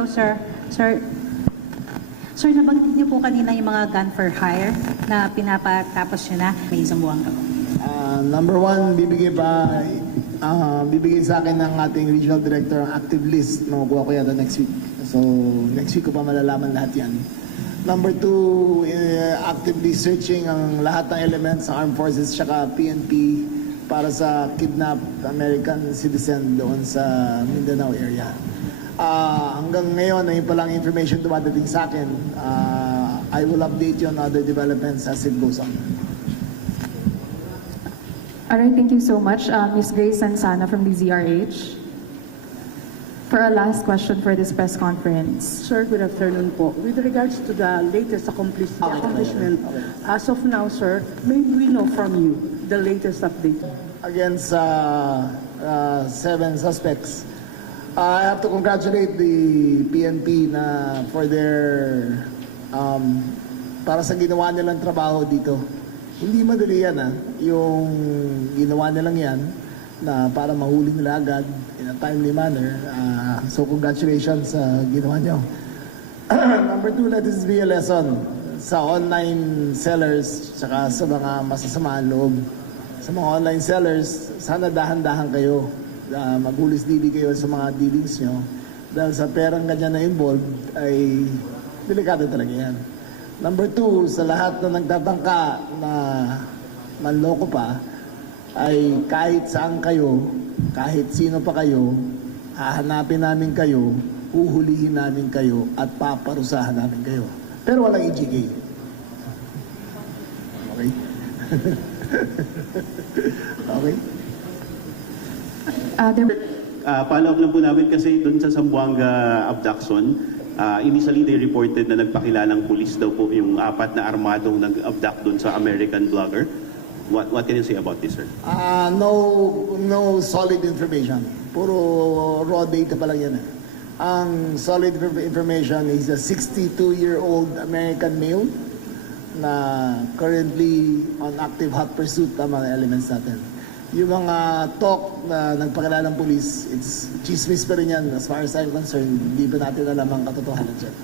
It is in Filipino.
Hello, sir. Sir, sir, nabanggit niyo po kanina yung mga gun for hire na pinapatapos niyo na may isang. Ah, number one, bibigay pa, ah, bibigay sa akin ng ating regional director ang active list. Makukuha ko yata next week. So, next week ko pa malalaman lahat yan. Number two, eh, actively searching ang lahat ng elements ng armed forces tsaka PNP para sa kidnapped American citizen doon sa Mindanao area. Ah, hanggang ngayon, ayun pa lang information dumadating sa akin. Ah, I will update you on other developments as it goes on. All right, thank you so much. Uh, Ms. Grace Sansana from the ZRH. For our last question for this press conference. Sir, good afternoon po. With regards to the latest accomplish- accomplishment, as of now, sir, may we know from you the latest update? against uh, uh, seven suspects. Uh, I have to congratulate the PNP na for their um, para sa ginawa nilang trabaho dito. Hindi madali yan ah. Yung ginawa nilang yan na para mahuli nila agad in a timely manner. Uh, so congratulations sa ginawa niyo. Number two, let this be a lesson sa online sellers tsaka sa mga masasamaan loob. Sa mga online sellers, sana dahan-dahan kayo. Uh, magulis dili kayo sa mga dealings nyo. Dahil sa perang ganyan na involved, ay delikado talaga yan. Number two, sa lahat na nagtatangka na manloko pa, ay kahit saan kayo, kahit sino pa kayo, hahanapin namin kayo, huhulihin namin kayo, at paparusahan namin kayo. Pero walang EGK. Okay? okay? Uh, there, Uh, follow up lang po namin kasi doon sa Zamboanga abduction, uh, initially they reported na nagpakilalang pulis daw po yung apat na armadong nag-abduct doon sa American blogger. What, what can you say about this, sir? Ah, no no solid information. Puro raw data pa lang yan. eh. Ang solid inf- information is a 62-year-old American male na currently on active hot pursuit ng mga elements natin. Yung mga talk na nagpakilalang police, it's chismis pa rin yan. As far as I'm concerned, hindi pa natin alam ang katotohanan dyan.